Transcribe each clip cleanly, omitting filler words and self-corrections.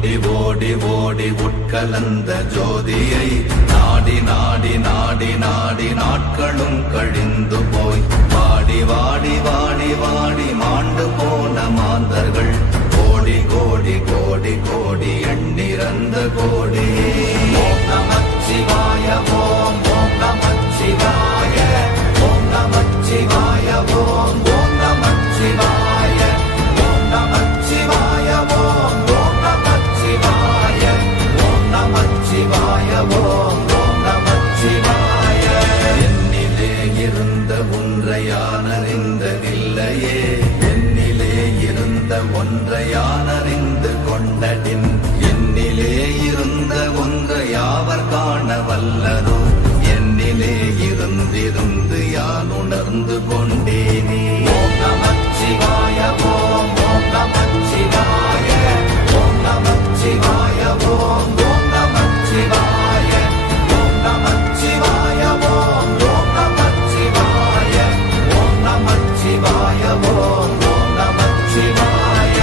ஓடி ஓடி ஓடி உட்கலந்த ஜோதியை நாடி நாடி நாடி நாடி நாட்களும் கழிந்து போய் வாடி வாடி வாடி வாடி மாண்டு போன மாந்தர்கள் கோடி கோடி கோடி கோடி எண்ணிறந்த கோடி. ஓம் நமச்சிவாய ஓம் ஓம் நமச்சிவாய ஓம் நமச்சிவாய ஓம் ஓம் நமச்சிவாய ஓம் நமச்சிவாய ஓம் ஓம் நமச்சிவாய ஓம் நமச்சிவாய ஓம் ஓம் நமச்சிவாய. என்னிலே இருந்த ஒன்றை யானறிந்ததில்லையே, என்னிலே இருந்த ஒன்றை யானறிந்து கொண்டடின், என்னிலே இருந்த ஒன்றை யாவர் காண வல்லதோ, என்னிலே இருந்திருந்து யான் உணர்ந்து கொண்டேனே. ஓம் நமச்சிவாய ஓம் ஓம் நமச்சிவாய ஓம் நமச்சிவாய ஓம் ஓம் நமச்சிவாய ஓம் நமச்சிவாய ஓம் ஓம் நமச்சிவாய ஓம் நமச்சிவாய ஓம் ஓம் நமச்சிவாய.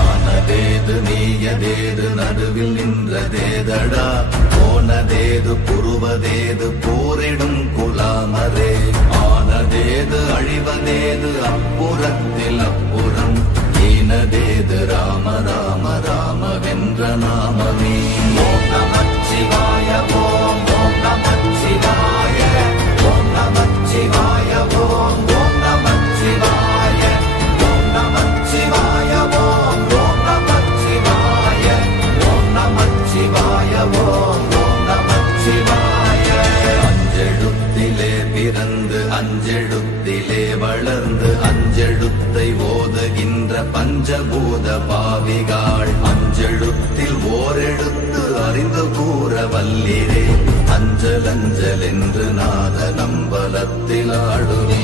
ஆனதேது நீயதேது நடுவில் நின்றதேதடா, போனதேது புருவதேது போரிடும் குலாமரே, ஆனதேது அழிவதேது அப்புறத்தில் அப்புறம், ஈனதேது ராம ராம ராமவென்ற நாமமே. ஓம் நமச்சிவாய ஓம் ஓம் நமச்சிவாய ஓம் நமச்சிவாய ஓம் ஓம் நமச்சிவாய ஓம் நமச்சிவாய ஓம் ஓம் நமச்சிவாய ஓம் நமச்சிவாய ஓம் ஓம் நமச்சிவாய. அஞ்செழுத்திலே பிறந்து அஞ்செழுத்திலே வளர்ந்து அஞ்செழுத்தை ஓதுகின்ற பஞ்சபூத பாவிகாள், அஞ்செழுத்தில் ஓரெழுத்து அறிந்து கூற வல்லிரே, அஞ்சல் அஞ்சல் என்று நாத நம்பலத்தில் ஆடுவே.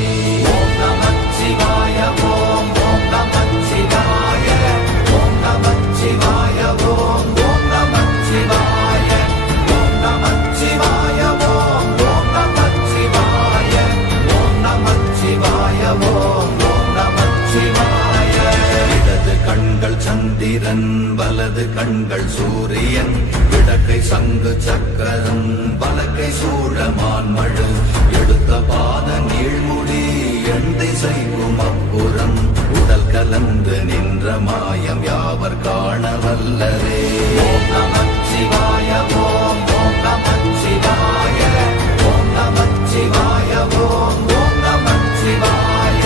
ஓம் நமச்சிவாய ஓம் ஓம் நமச்சிவாய ஓம் நமச்சிவாய ஓம் ஓம் நமச்சிவாய ஓம் நமச்சிவாய ஓம் ஓம் நமச்சிவாய ஓம் நமச்சிவாய ஓம் ஓம் நமச்சிவாய. இடது கண்கள் சந்திரன் வலது கண்கள் சூரியன், இடக்கை சங்கு சக்கரம் வலக்கை சூழமான் மழு, எடுத்த பாத நீழ்முடி எண் திசைக்கும் அப்புறம், உடல் கலந்து நின்ற மாயம் யாவர் காண வல்லரே. ஓம் நமச்சிவாய ஓம் ஓம் நமச்சிவாய ஓம் நமச்சிவாய ஓம் ஓம் நமச்சிவாய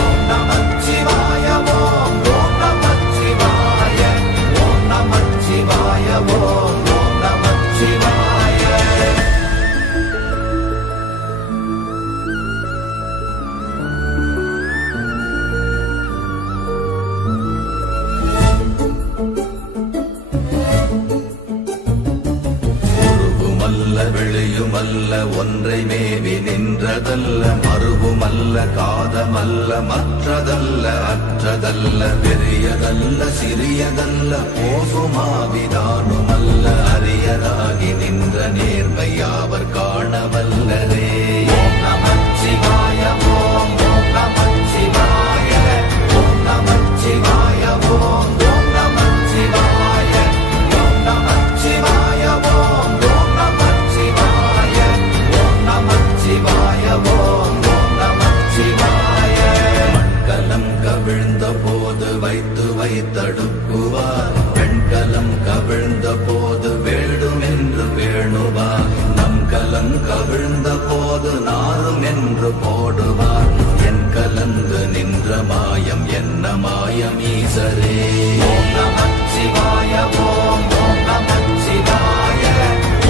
ஓம் நமச்சிவாய ஓம் ஓம் நமச்சிவாய ஓம் நமச்சிவாய ஓம் ஓம் நமச்சிவாய. வெளியுமல்ல ஒன்றை மேவி நின்றதல்ல, மறுவுமல்ல காதமல்ல மற்றதல்ல அற்றதல்ல, பெரியதல்ல சிறியதல்ல போகுமாவிதானுமல்ல, அரியதாகி நின்ற நேர்மை யாவர் காண வல்லரே. ஓம் நமச்சிவாய ஓம் ஓம் நமச்சிவாய ஓம் நமச்சிவாய ஓம் ஓம் நமச்சிவாய ஓம் நமச்சிவாய ஓம் ஓம் நமச்சிவாய ஓம் நமச்சிவாய ஓம் ஓம் நமச்சிவாய. மண்கலம் கவிழ்ந்த போது வைத்து வைத்தடுக்குவார், பெண்கலம் கவிழ்ந்த போது வேடும் என்று வேணுவார், நம் கலம் கவிழ்ந்த போது நாரும் என்று போடுவார், என் கலந்து நின்ற மாயம் என்ன மாயம் ஈசரே. ஓம் நமச்சிவாய ஓம் ஓம் நமச்சிவாய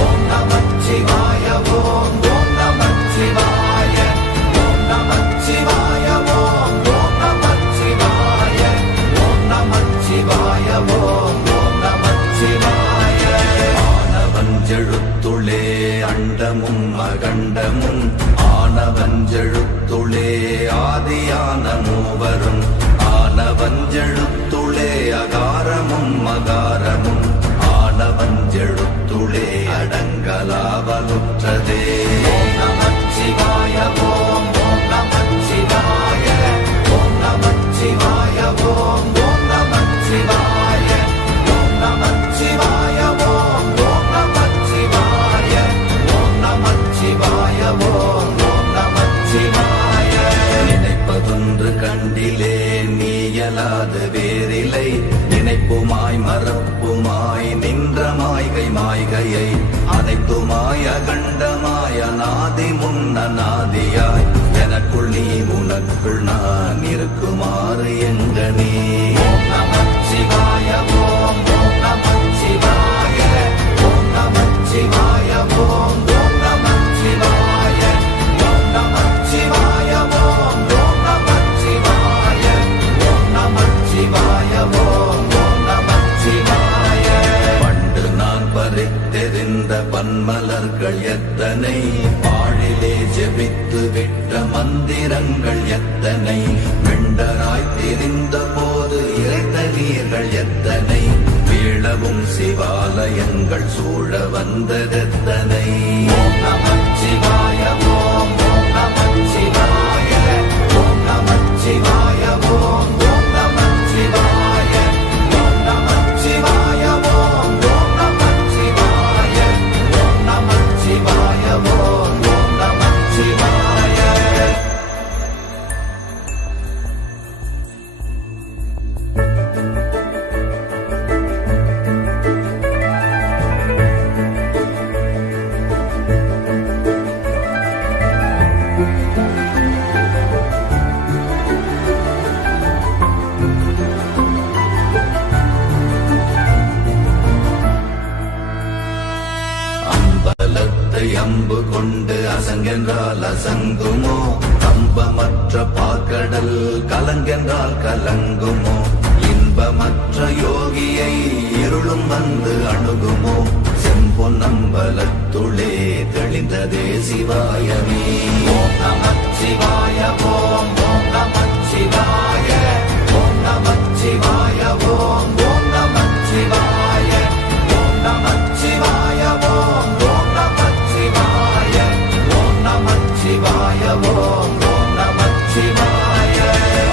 ஓம் நமச்சிவாய ஓம் ஓம் நமச்சிவாய ஓம் நமச்சிவாய ஓம் ஓம் நமச்சிவாய ஓம் நமச்சிவாய ஓம் ஓம் நமச்சிவாய. ஆனவஞ்செழுத்துளே அண்டமும் அகண்டமும், ஆனவஞ்செழுத்துளே ஆதியான மூவரும், ஆனவஞ்செழுத்துளே அகாரமும் மகாரமும், ஆனவஞ்செழுத்துளே அடங்கலாவலுற்றதே. ஓம் நமச்சிவாய ஓம் ஓம் நமச்சிவாய ஓம் நமச்சிவாய ஓம் ஓம் நமச்சிவாய ஓம் நமச்சிவாய ஆதி முன்னநாதியாய் எனக்குள் நீ உனக்குள் நான் இருக்குமாறு எங்கனே. ஓம் நமச்சிவாய ஓம் ஓம் நமச்சிவாய ஓம் நமச்சிவாய ஓம் ஓம் நமச்சிவாய ஓம் நமச்சிவாய ஓம் ஓம் நமச்சிவாய ஓம் நமச்சிவாய ஓம் ஓம் நமச்சிவாய. பண்டு நான் பறித்தெறிந்த பன்மலர்கள் எத்தனை, பாழிலே ஜெபித்து விட்ட மந்திரங்கள் எத்தனை, மெண்டராய் திரிந்த போது இறைத்த நீர்கள் எத்தனை, வீழவும் சிவாலயங்கள் சூழ வந்ததெத்தனை. ஓம் நமச்சிவாய ஓம் ஓம் நமச்சிவாய ஓம் நமச்சிவாய ஓம் ஓம் நமச்சிவாய ஓம் நமச்சிவாய ஓம் ஓம் நமச்சிவாய ஓம் நமச்சிவாய ஓம் ஓம் நமச்சிவாய. அம்பலத்தை அம்பு கொண்டு அசங்கென்றால் அசங்குமோ, கம்பமற்ற பாக்கடல் கலங்கென்றால் கலங்குமோ, இன்பமற்ற யோகியை இருளும் வந்து அணுகுமோ, செம்பொன்னம்பலத்துளே தெளிந்ததே சிவாயமே. ஓம் நமச்சிவாய ஓம் ஓம் நமச்சிவாய ஓம் நமச்சிவாய ஓம் ஓம் நமச்சிவாய ஓம் நமச்சிவாய ஓம் ஓம் நமச்சிவாய ஓம் நமச்சிவாய ஓம் ஓம் நமச்சிவாய.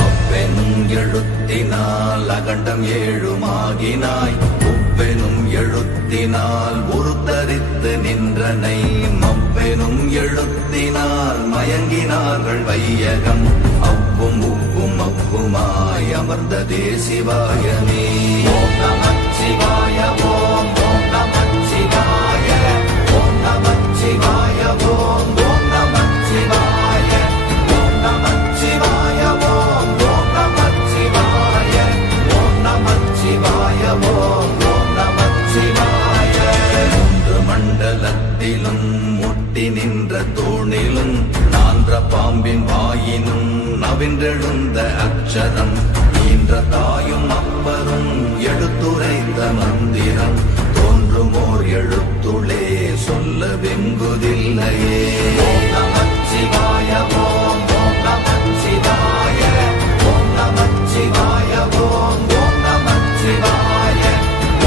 அவ்வெனும் எழுத்தினால் அகண்டம் ஏழுமாகினாய், உவ்வெனும் எழுத்தினால் உருத்தரித்து நின்றனை, மவ்வெனும் எழுத்தினால் மயங்கினார்கள் வையகம், அவ்வும் உவ்வும் அவ்வுமாய் அமர்ந்ததே சிவாயமே. ஓம் நமச்சிவாய ஓம் ஓம் நமச்சிவாய ஓம் நமச்சிவாய ஓம் ஓம் நமச்சிவாய ஓம் நமச்சிவாய ஓம் ஓம் நமச்சிவாய ஓம் நமச்சிவாய ஓம் ஓம் நமச்சிவாய. மூன்று மண்டலத்திலும் முட்டி நின்ற தூணிலும் நான்ற பாம்பின் வாயினும் நவின்றெழுந்த அக்ஷரம், ஈன்ற தாயும் அப்பரும் எடுத்துரைத்த மந்திரம், தோன்றுமோர் எழுத்துளே சொல்ல வெங்குதில்லையே. ஓம் நமச்சிவாய ஓம் ஓம் நமச்சிவாய ஓம் நமச்சிவாய ஓம் ஓம் நமச்சிவாய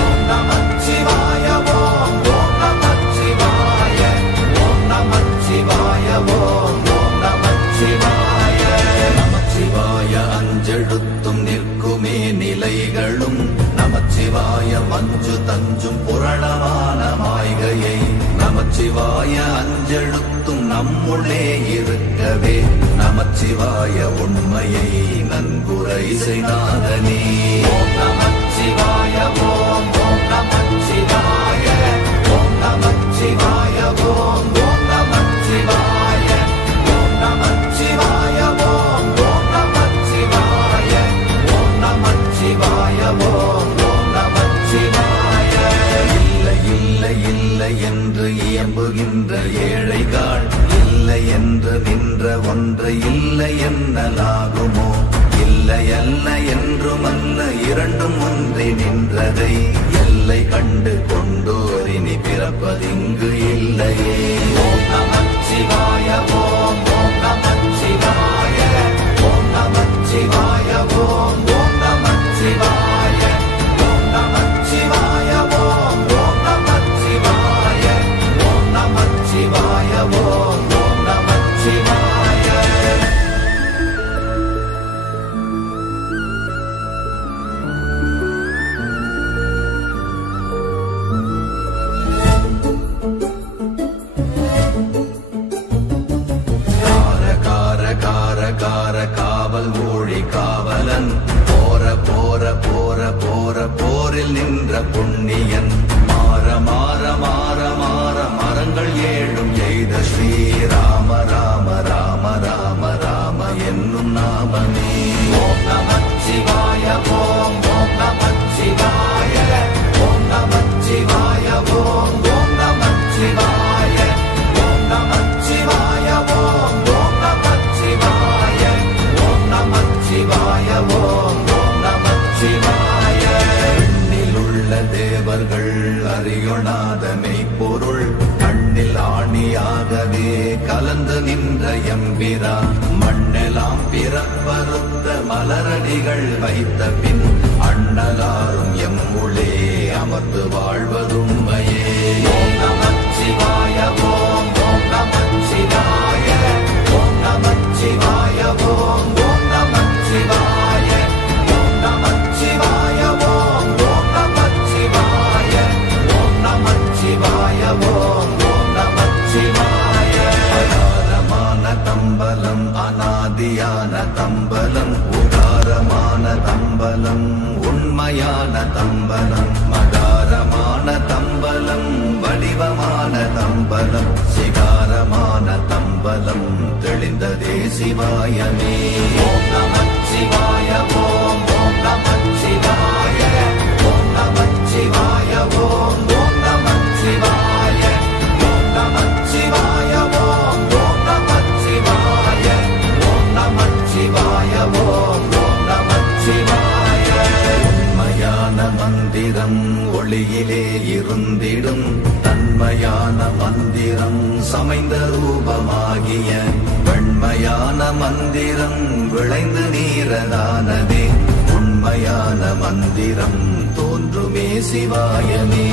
ஓம் நமச்சிவாய ஓம் ஓம் நமச்சிவாய ஓம் நமச்சிவாய ஓம் ஓம் நமச்சிவாய. நமச்சிவாய அஞ்செழுத்தும் நிற்குமே நிலைகளும், நமச்சிவாய மஞ்சு தஞ்சும் புரணமான மாய்கையை, நமச்சிவாய அஞ்செழுத்தும் நம்முள்ளே இருக்கவே, நமச்சிவாய உண்மையை நன்குரை செய்நாதனே. ஓம் நமச்சிவாய ஓம் ஓம் நமச்சிவாய ஓம் நமச்சிவாய ஓம் ஓம் நமச்சிவாய ஓம் நமச்சிவாய ஓம் ஓம் நமச்சிவாய ஓம் நமச்சிவாய ஓம் ஓம் நமச்சிவாய. இல்லை இல்லை இல்லை என்று இயம்புகின்ற ஏழைகள், இல்லை என்று நின்ற ஒன்றை இல்லை என்னலாகுமோ, இல்லை அல்ல என்றுமல்ல இரண்டும் ஒன்றி நின்றதை, எல்லை கண்டு கொண்டோர் இனி பிறப்பதிங்கு இல்லையே. ஓம் நமச்சிவாய ஓம் ஓம் நமச்சிவாய ஓம் நமச்சிவாய ஓம் ஓம் நமச்சிவாய ஓம் நமச்சிவாய ஓம் ஓம் நமச்சிவாய ஓம் நமச்சிவாய ஓம் ஓம் நமச்சிவாய. காவல் ஊழி காவலன், போற போற போற போற போரில் நின்ற புண்ணியன், மாற மாற மாற மாற மரங்கள் ஏழும் எய்த ஸ்ரீராம நின்ற எம்பிரா மண்ணெல்லாம் பிறப்பறுத்த மலரடிகள் வைத்த பின் அண்ணலாரும் எம்முளே அமர்ந்து வாழ்வதுண்மையே. ஓம் நமச்சிவாய ஓம் ஓம் நமச்சிவாய ஓம் நமச்சிவாய ஓம் ஓம் நமச்சிவாய ஓம் நமச்சிவாய ஓம் ஓம் நமச்சிவாய ஓம் நமச்சிவாய ஓம் ஓம் நமச்சிவாய. அகாரமான தம்பலம் அநாதியான தம்பலம் உகாரமான தம்பலம் உண்மையான தம்பலம் மகாரமான தம்பலம் வடிவமான தம்பலம் சிகாரமான தம்பலம் தெளிந்ததே சிவாயமே. ஓம் நமச்சிவாய ஓம் ஓம் நமச்சிவாய ஓம் நமச்சிவாய ஓம் ஓம் நமச்சிவாய ஓம் நமச்சிவாய ஓம் ஓம் நமச்சிவாய ஓம் நமச்சிவாய ஓம் ஓம் நமச்சிவாய. உண்மையான மந்திரம் ஒளியிலே இருந்திடும் தன்மையான மந்திரம் சமைந்த ரூபமாகிய வெண்மையான மந்திரம் விளைந்து நீரதானதே உண்மையான மந்திரம் தோன்றுமே சிவாயமே.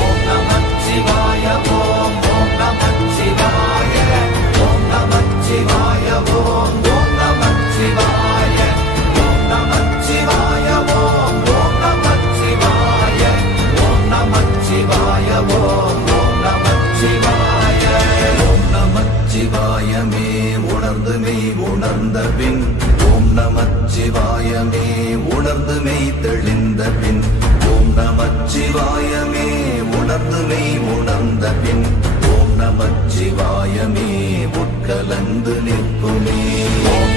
ஓம் நமச்சிவாய ஓம் ஓம் நமச்சிவாய ஓம் நமச்சிவாய ஓம் ஓம் நமச்சிவாய ஓம் நமச்சிவாய ஓம் ஓம் நமச்சிவாய ஓம் நமச்சிவாய ஓம் ஓம் நமச்சிவாய. ஓம் நமச்சிவாயமே உணர்ந்து மெய் உணர்ந்த பின் ஓம் நமச்சிவாயமே உணர்ந்து மெய் தெளிந்த பின் ஓம் நமச்சிவாயமே உணர்ந்து மெய் உணர்ந்த பின் ஓம் நமச்சிவாயமே உட்கலந்து நிற்குமே. ஓம்